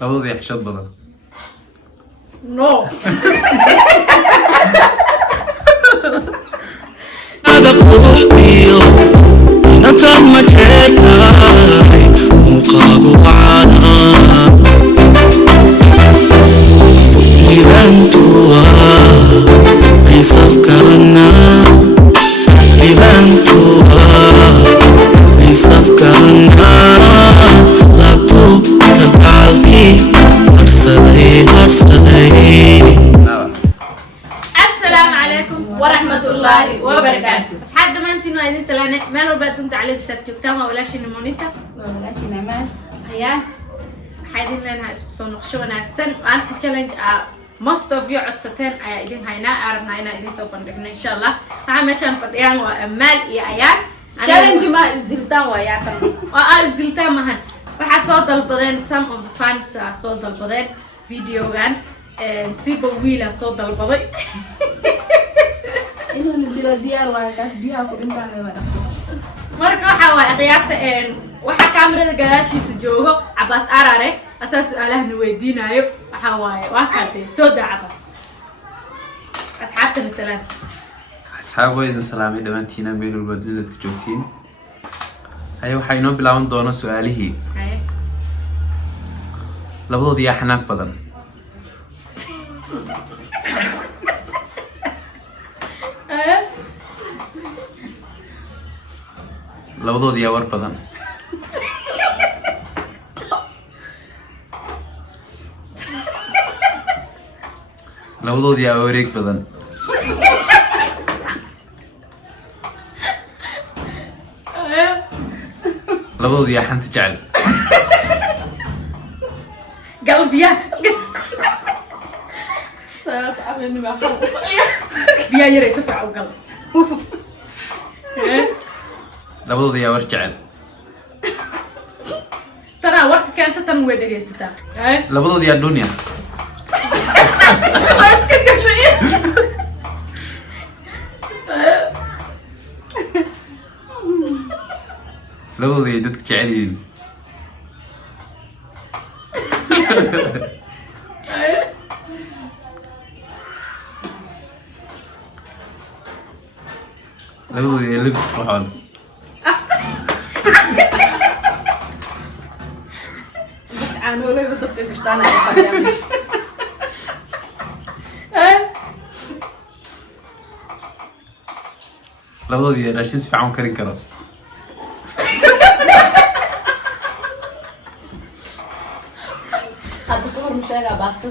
labadooda yaa xishood badan. No. هذا قوحيو نتم مجيتاي مقاقو معانا لبنتوها أي سفكرنا لبنتوها أي سفكرنا لابتو كالكالكي هرسدي السلام عليكم ورحمة الله وبركاته. أصحاب دمانتين وعايزين سلامة مالو بقتم تعليق سبتوكتاما ولاش نمونيتا ولاش نعمل هيا حايدين لنا اسم صنوخ شو ناكسن أنت تشالنج most of you عدستين أيدين هاينا عربنا هاينا أيدين سوبر بكنا إن شاء الله فعمشان فتيان وأمال يا أيان challenge ما إزدلتان وياكم إزدلتان مهن وحصاد البدن some of the fans صاد البدن فيديو كان نسيب ويلا صاد البدن إنه نبدل ديار وهكذا بيها كلنا لما marka waxa way qiyaabta waxa kaamirada gadaashiisa joogo Abbas Arare asaas su'aalaha weydiinayo waxa way waa kaatay soo dacas asxaabta salaam asxaabayda salaamay dhamaantiina meel walba dunida ku joogtiin. Hay waxa inoo bilaaban doona su'aalihii. Labadooda yaa xanaaq badan. labadooda yaa war badan. labadooda yaa wareeg badan. labadooda yaa xanta jecel. qalbiya سيارة أمين ما خلص biya yaray si fiican u gal labadooda yaa war jecel. tara warka keenta tan way dhageysataa labadooda yaa dunya. iska gashay labadooda yaa dadka jecel yihiin. labadooda yaa labis qurxoon. عن ولا بدك تشتغل على labadooda yaa raashin si fiican u karin karo. هذا كور مشارع باستو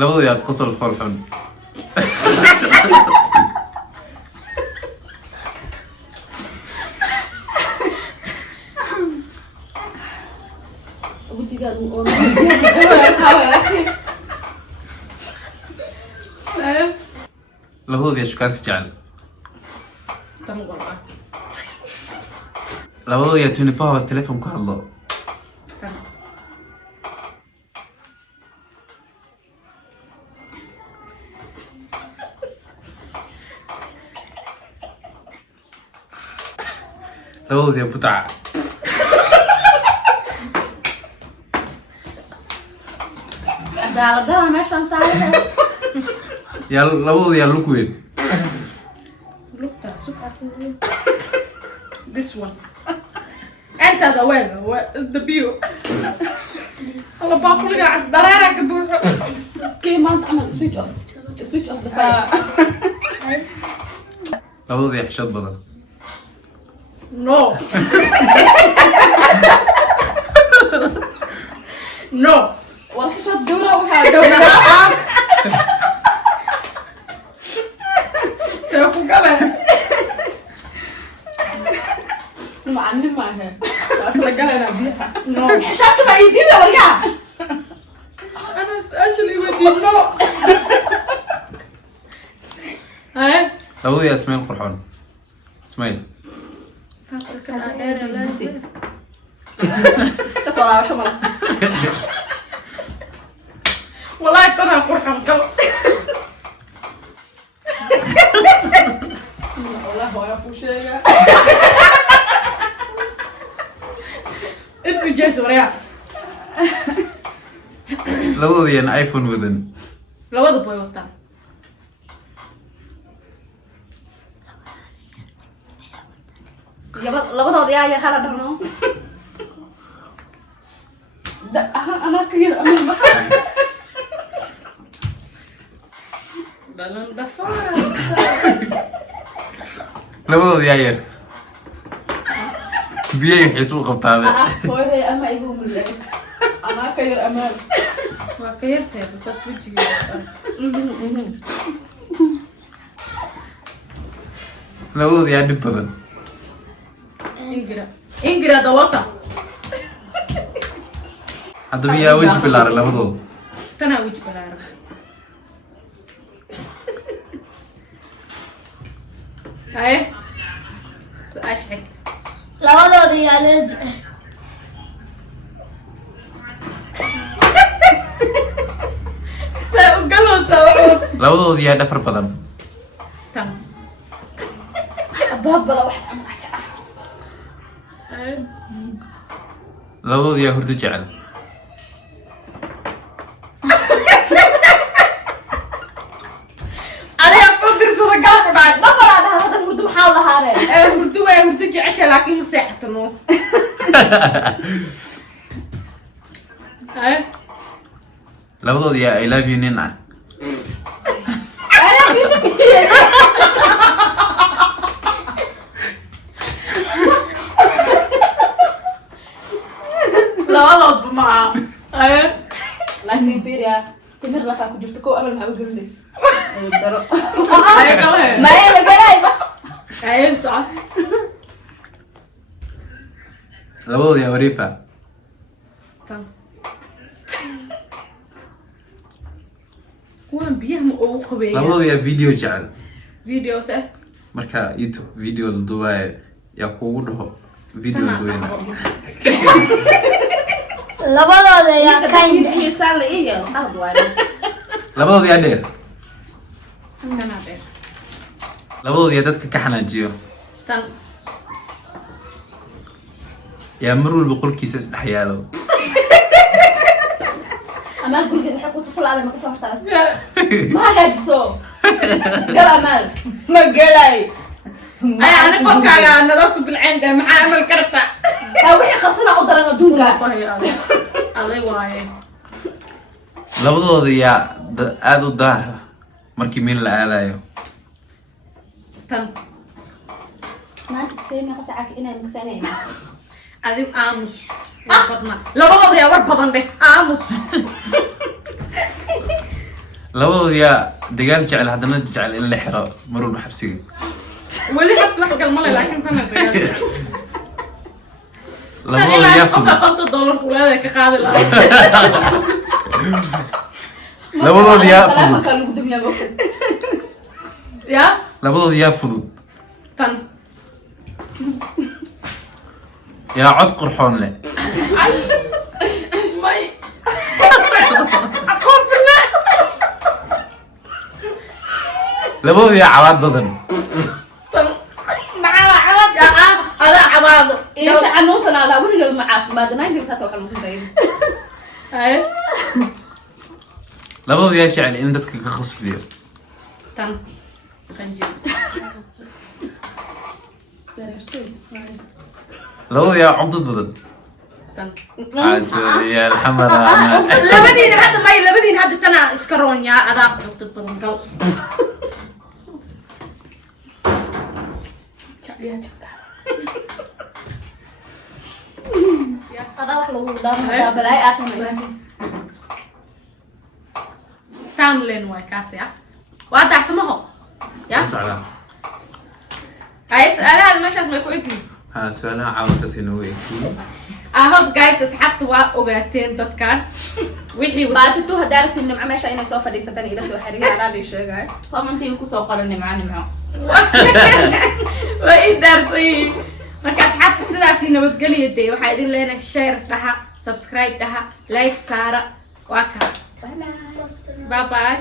labadooda yaa qosol fool xun. وجهي قالوا labadooda yaa shukaansi jecel. tan walba labadooda yaa 24 hours telefoon ku hadlo. tan labadooda yaa butaca. دار ماشي انت عارف yaa labadooda yaa lug weyn. lookta this one انت the web the view الله باقول لك ضرارك بروح كي ما انت عمل سويتش اوف ذا فاير labadooda yaa xishood badan. no no والله شو الدورة وحاجة سيكون قلم معلم معها اصلا قلم بيها no حشاك مع يدينا وريها انا actually with you no ها labadooda yaa ismail qurxoon. ismail كسر على شمرة والله ترى قرحة قلب والله هو يفو شيء انتو جاي سوريا labadooda aan iPhone wadan labada boy wataan labadooda yaa hala dhano أنا كثير أمل بقى dhalan dhafa labadooda yaa yar biyay xiisu qabtaade هويدا أما يقوم الليل أنا كثير أمل waa ka yartay because wajigeeda labadooda yaa dhib badan ingira dawata haddaba yaa weji bilaaray labadooda tanaa weji balaara haye su-aasha xigta labadooda yaa leezi saa u galoosaa wuxuu labadooda yaa dhafar badan tan الضرب بلا وحس عم أحكي labadooda yaa hurdo jecel adiga ku dirsada galku dhaay نفر هذا هذا الهدوء حاول هذا hurdo waa hurdo jecesha laakiin ma seexatano haye labadooda yaa I love you nin ah labadooda maca haye لكن فيريا تمر لك كنت كو أنا بحاول أقول ليس haye kale ما هي بقى haye soco labadooda yaa wariifa tan kuwan biyaha ma ugu qabeeya labadooda yaa video jecel videos eh marka YouTube video la duubaayo yaa kugu dhaho video tanaa duwayna labadooda yaa kind xiisaa la ii yeelo qalad waaye labadooda yaa dheer tanaa dheer labadooda yaa dadka ka xanaajiyo tan yaa mar walba qolkiisa isdhex yaalo أمال قول كده حكوا اتصل على ما كسر ما قاعد سو قال أمال ما قالي ay ani qolkaaga nadaftu bilceen dee maxaa amal karta وحي خاصنا قدرنا دولا aday waaye labadooda yaa aada u daaha markii meel la aadayo tan ما أنت تسوي قصعك إنا مكسانين adig aamus war badna labadooda yaa war badan dheh aamus labadooda yaa dagaal jecel haddana jecel in la xiro mar walba xabsiga weli xabsi wax galmale laakiin tana dagaal labadooda yaa qofka fudud $50 kuleeda ka qaadi lahaa labadooda yaa fudud كان قدام يا بكر ya labadooda yaa fudud tan yaa cod qurxoon leh may qofna labadooda yaa cabaad badan tan maxaa cabaad ya ada cabaado إيش عنو سنة لا ولي قال معاف ما دنا يدرس هسه وحنا مخدين ay labadooda yaa jecel in dadka ka khasbiyo tan qanjir labadooda yaa codad badan tan cajo yaa alxamara labadiina hadda may labadiina hadda tana iska roonyaa adaa cugtad badan gal هذا واحد لو دام بلاي آتنا taan leen waay kaas ya waa dactumaho ya ay su-aalaha meeshaas may ku egyihin ها سؤالها عاوز inuu eegtiin I hope guys asxaabta waa ogaateen dadkan wixii baatitu hadaarti nimco meesha inay soo fadhiisatan ila soo xiriir anaa lay sheegay commentii ku soo qoran nimco waa ii daarsan yihiin marka asxaabta sidaasi nabadgelya dee waxaa idin leenahay share dhaha subscribe dhaha like saara waa kaa bye bye